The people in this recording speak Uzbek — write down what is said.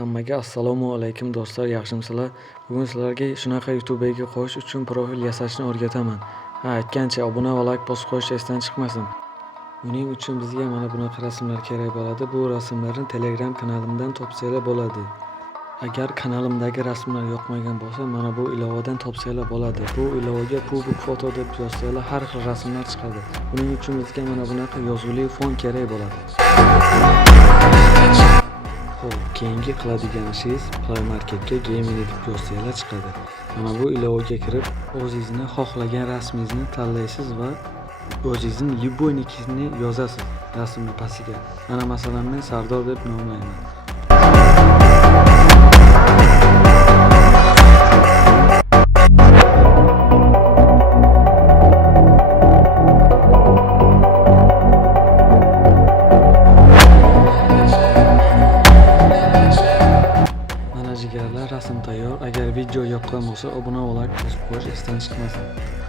Hammaga assalomu alaykum do'stlar, yaxshimisizlar? Bugun sizlarga shunaqa YouTube'ga qo'yish uchun profil yasashni o'rgataman. Aytgancha obuna va like bosib qo'yish esdan chiqmasin. Buning uchun bizga mana bunaqa rasmlar kerak bo'ladi. Bu rasmlarni Telegram kanalimdan topsanglar bo'ladi. Agar kanalimdagi rasmlar yoqmagan bo'lsa, mana bu ilovadan topsanglar bo'ladi. Bu ilovaga Pubik foto deb yozsanglar har xil rasmlar chiqadi. Buning uchun bizga mana bunaqa yozuvli fon kerak bo'ladi. Keyingi qiladigan ishingiz Play Marketga Gemini deb yozsanglar chiqadi. Mana bu ilovaga kirib, o'zingizni xohlagan rasmingizni tanlaysiz va o'zingizning yuboynikini yozasiz rasmning pastiga. Mana masalan men Sardor deb nomlayman. Jigarlar, rasm tayyor. Agar video yoqqan bo'lsa, obuna va like bosib qo'yish esdan chiqmasin.